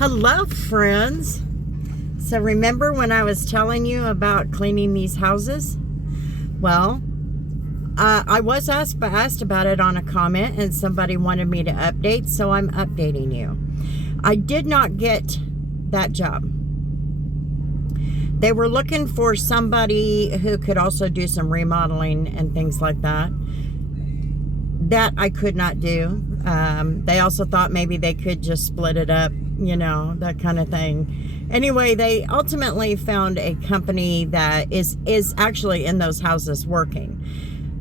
Hello, friends. So remember when I was telling you about cleaning these houses? Well, I was asked about it on a comment, and somebody wanted me to update, so I'm updating you. I did not get that job. They were looking for somebody who could also do some remodeling and things like that. That I could not do. They also thought maybe they could just split it up, that kind of thing. Anyway, they ultimately found a company that is actually in those houses working.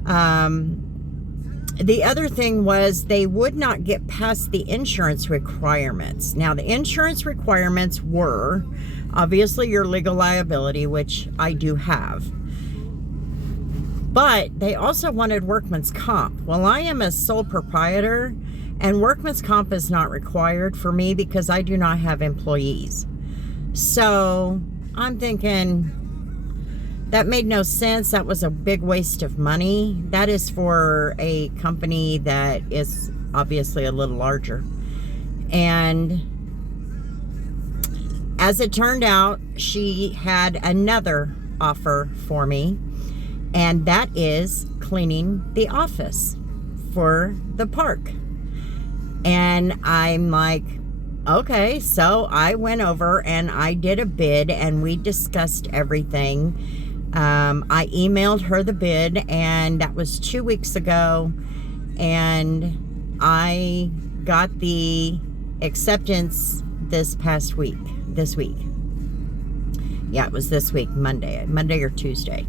The other thing was they would not get past the insurance requirements. Now, the insurance requirements were obviously your legal liability, which I do have. But they also wanted workman's comp. Well, I am a sole proprietor, and workman's comp is not required for me because I do not have employees. So I'm thinking that made no sense. That was a big waste of money. That is for a company that is obviously a little larger. And as it turned out, she had another offer for me, and that is cleaning the office for the park. And I'm like, okay. So I went over and I did a bid, and we discussed everything. I emailed her the bid, and that was 2 weeks ago, and I got the acceptance this week. Yeah, it was this week, Monday or Tuesday.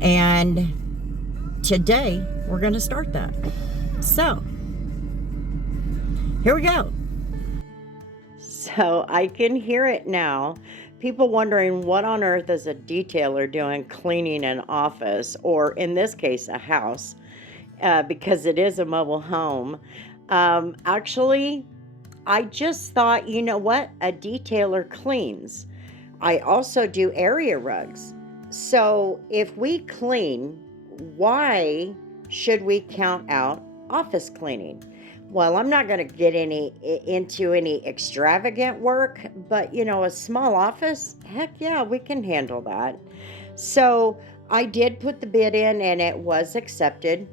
And today we're going to start that. So here we go. So I can hear it now. People wondering what on earth is a detailer doing cleaning an office, or in this case, a house, because it is a mobile home. Actually, I just thought, you know what? A detailer cleans. I also do area rugs. So if we clean, why should we count out office cleaning? Well, I'm not going to get into any extravagant work, but a small office, heck yeah, we can handle that. So I did put the bid in, and it was accepted.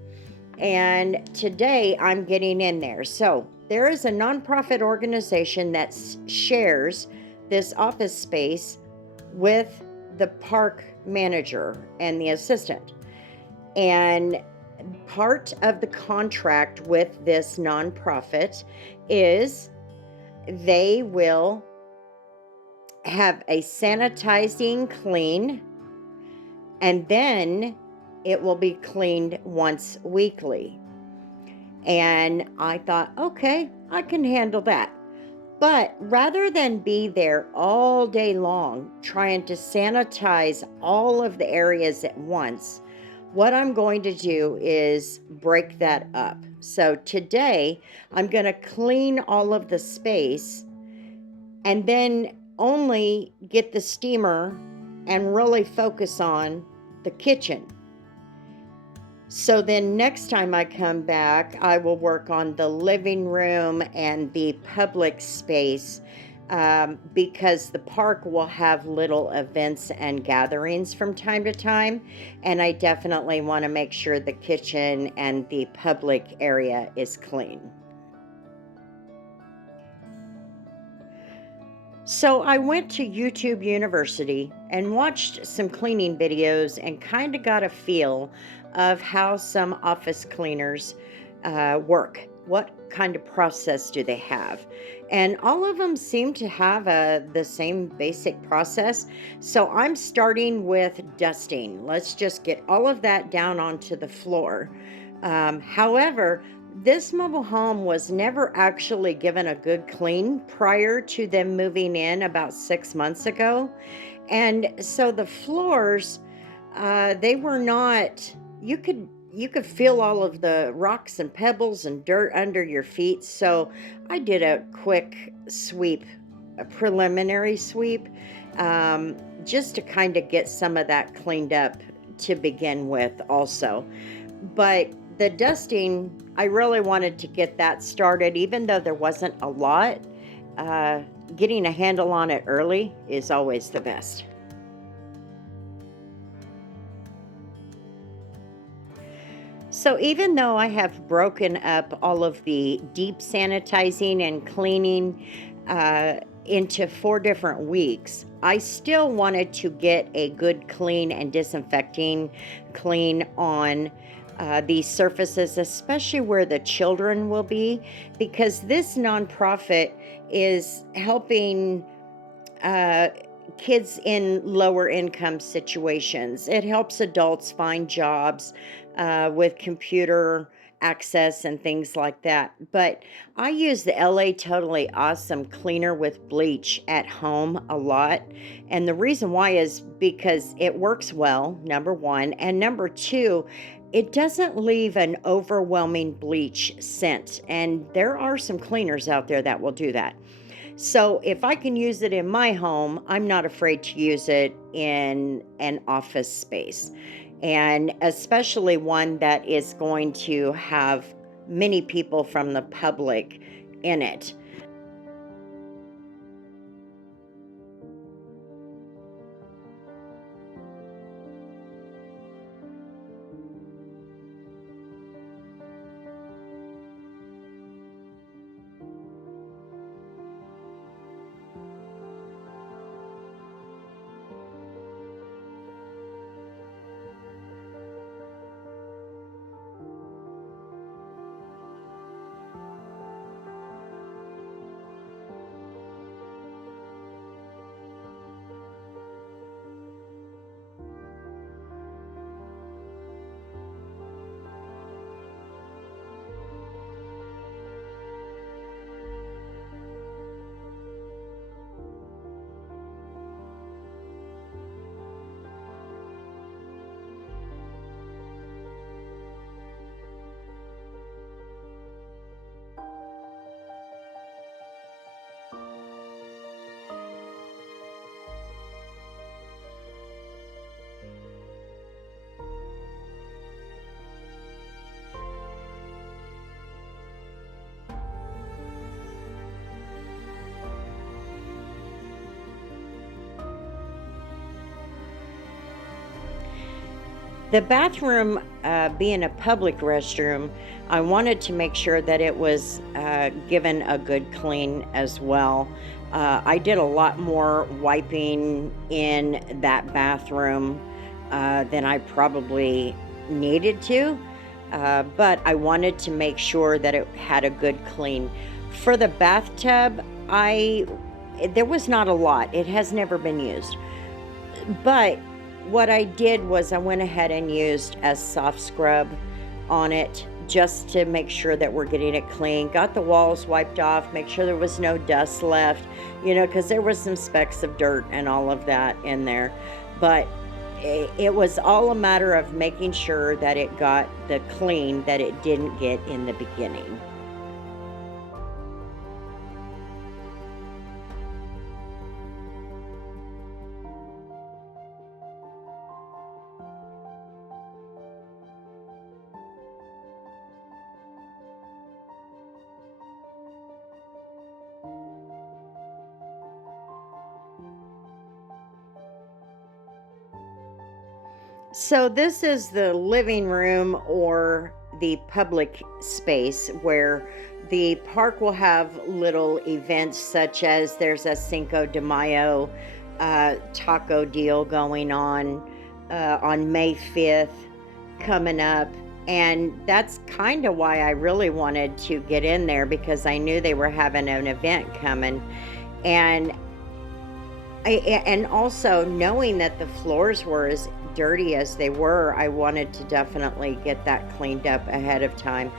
And today I'm getting in there. So there is a nonprofit organization that shares this office space with the park manager and the assistant. And part of the contract with this nonprofit is they will have a sanitizing clean, and then it will be cleaned once weekly. And I thought, okay, I can handle that. But rather than be there all day long trying to sanitize all of the areas at once, what I'm going to do is break that up. So today I'm going to clean all of the space and then only get the steamer and really focus on the kitchen. So then next time I come back, I will work on the living room and the public space, because the park will have little events and gatherings from time to time. And I definitely want to make sure the kitchen and the public area is clean. So I went to YouTube University and watched some cleaning videos and kind of got a feel of how some office cleaners work. What kind of process do they have? And all of them seem to have the same basic process. So I'm starting with dusting. Let's just get all of that down onto the floor. However, this mobile home was never actually given a good clean prior to them moving in about 6 months ago. And so the floors, they were not, you could feel all of the rocks and pebbles and dirt under your feet. So I did a quick sweep, a preliminary sweep, just to kind of get some of that cleaned up to begin with also. But the dusting, I really wanted to get that started, even though there wasn't a lot. getting a handle on it early is always the best. So even though I have broken up all of the deep sanitizing and cleaning into 4 different weeks, I still wanted to get a good clean and disinfecting clean on these surfaces, especially where the children will be, because this nonprofit is helping uh, kids in lower income situations. It helps adults find jobs with computer access and things like that. But I use the LA Totally Awesome cleaner with bleach at home a lot. And the reason why is because it works well, number one. And number two, it doesn't leave an overwhelming bleach scent. And there are some cleaners out there that will do that. So if I can use it in my home, I'm not afraid to use it in an office space, and especially one that is going to have many people from the public in it. The bathroom, being a public restroom, I wanted to make sure that it was given a good clean as well. I did a lot more wiping in that bathroom than I probably needed to, but I wanted to make sure that it had a good clean. For the bathtub, I there was not a lot. It has never been used. But what I did was I went ahead and used a soft scrub on it just to make sure that we're getting it clean. Got the walls wiped off, make sure there was no dust left, because there was some specks of dirt and all of that in there. But it was all a matter of making sure that it got the clean that it didn't get in the beginning. So this is the living room or the public space where the park will have little events such as there's a Cinco de Mayo taco deal going on May 5th coming up. And that's kind of why I really wanted to get in there because I knew they were having an event coming. And and also knowing that the floors were as dirty as they were, I wanted to definitely get that cleaned up ahead of time.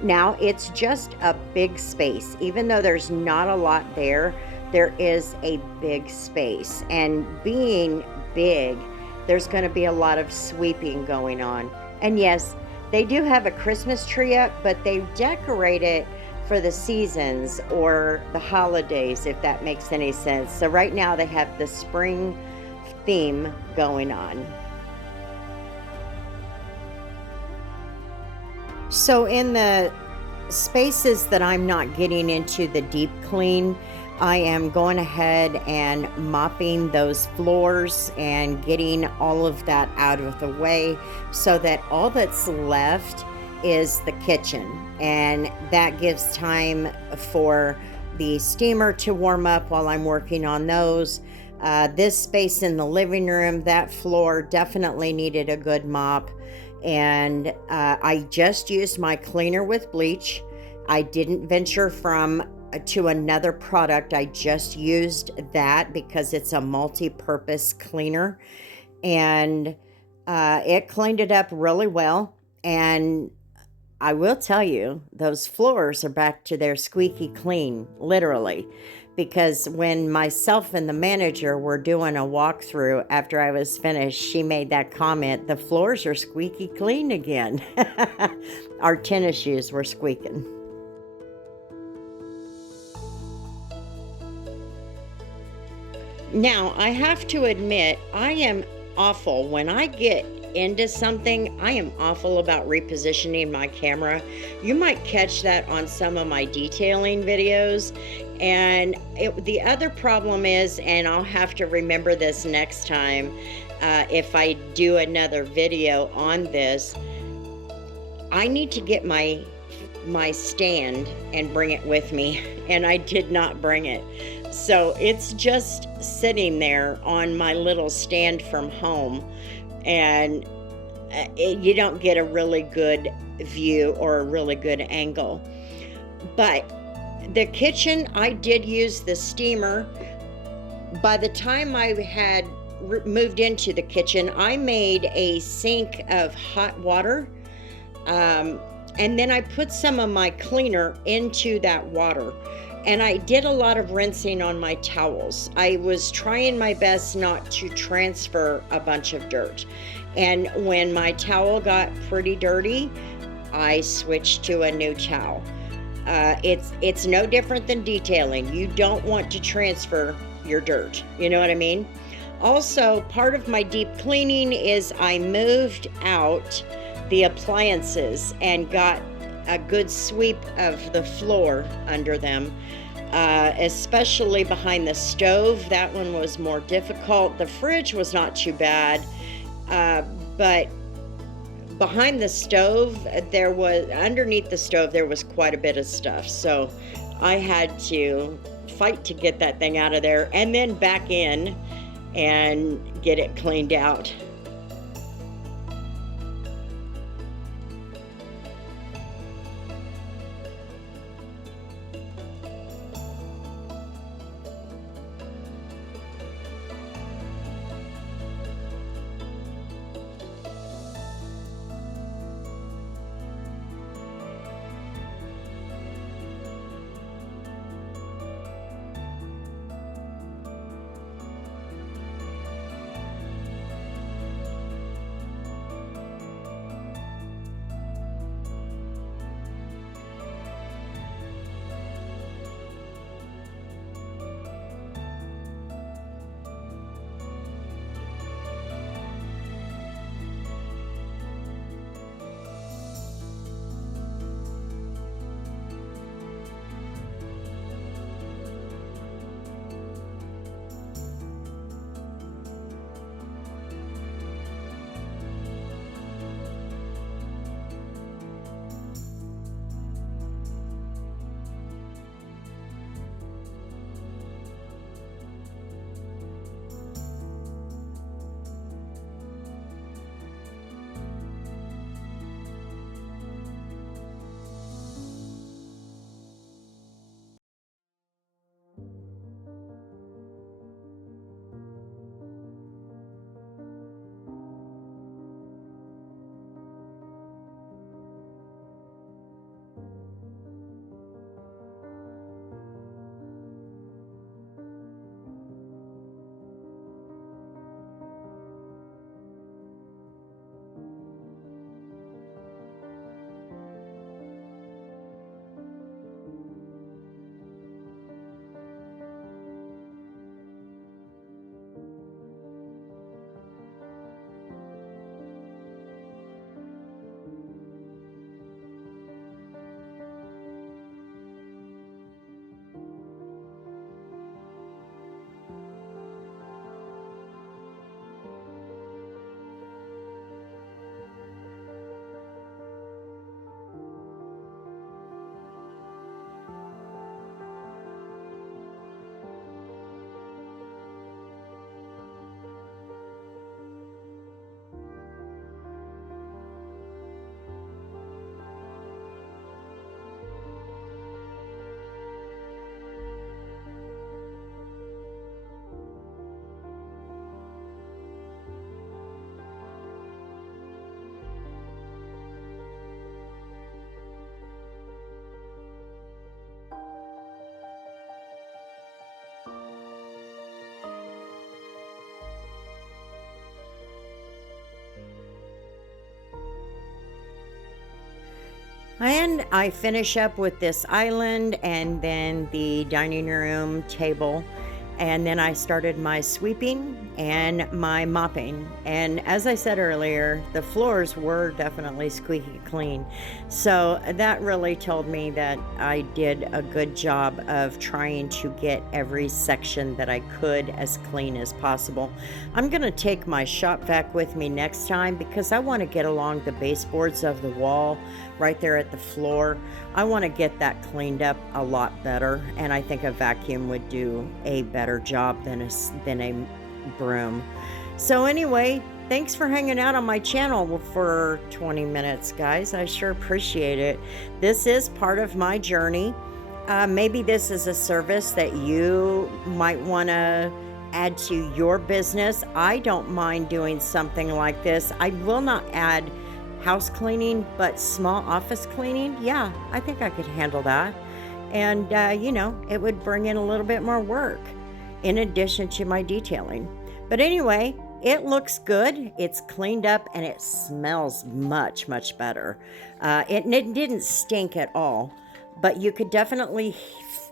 Now it's just a big space. Even though there's not a lot there, there is a big space. And being big, there's going to be a lot of sweeping going on. And yes, they do have a Christmas tree up, but they decorate it for the seasons or the holidays, if that makes any sense. So right now they have the spring theme going on. So in the spaces that I'm not getting into the deep clean, I am going ahead and mopping those floors and getting all of that out of the way so that all that's left is the kitchen. And that gives time for the steamer to warm up while I'm working on those. This space in the living room, that floor definitely needed a good mop. And I just used my cleaner with bleach. I didn't venture to another product. I just used that because it's a multi-purpose cleaner, and it cleaned it up really well. And I will tell you, those floors are back to their squeaky clean, literally, because when myself and the manager were doing a walkthrough after I was finished, she made that comment, the floors are squeaky clean again. Our tennis shoes were squeaking. Now, I have to admit, I am awful. When I get into something, I am awful about repositioning my camera. You might catch that on some of my detailing videos. And the other problem is, and I'll have to remember this next time if I do another video on this, I need to get my stand and bring it with me, and I did not bring it. So it's just sitting there on my little stand from home, and you don't get a really good view or a really good angle. But the kitchen, I did use the steamer. By the time I had moved into the kitchen, I made a sink of hot water. And then I put some of my cleaner into that water. And I did a lot of rinsing on my towels. I was trying my best not to transfer a bunch of dirt. And when my towel got pretty dirty, I switched to a new towel. It's no different than detailing. You don't want to transfer your dirt. You know what I mean? Also, part of my deep cleaning is I moved out the appliances and got a good sweep of the floor under them, especially behind the stove. That one was more difficult. The fridge was not too bad, but behind the stove, underneath the stove, there was quite a bit of stuff. So I had to fight to get that thing out of there and then back in and get it cleaned out. And I finish up with this island and then the dining room table. And then I started my sweeping and my mopping. And as I said earlier, the floors were definitely squeaky clean. So that really told me that I did a good job of trying to get every section that I could as clean as possible. I'm going to take my shop vac with me next time because I want to get along the baseboards of the wall right there at the floor. I want to get that cleaned up a lot better, and I think a vacuum would do a better job than a broom. So anyway, thanks for hanging out on my channel for 20 minutes, guys. I sure appreciate it. This is part of my journey. Maybe this is a service that you might want to add to your business. I don't mind doing something like this. I will not add house cleaning, but small office cleaning, yeah, I think I could handle that. And, it would bring in a little bit more work in addition to my detailing. But anyway, it looks good, it's cleaned up, and it smells much, much better. It didn't stink at all, but you could definitely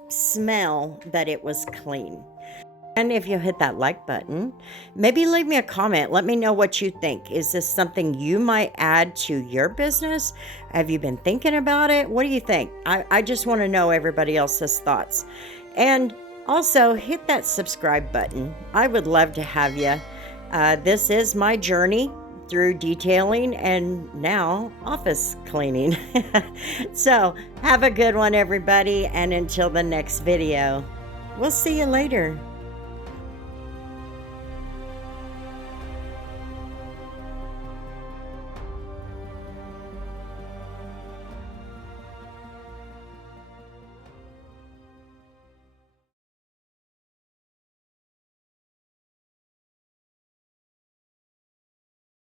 smell that it was clean. And if you hit that like button, maybe leave me a comment. Let me know what you think. Is this something you might add to your business? Have you been thinking about it? What do you think? I just want to know everybody else's thoughts. And also hit that subscribe button. I would love to have you. This is my journey through detailing and now office cleaning. So have a good one, everybody. And until the next video, we'll see you later.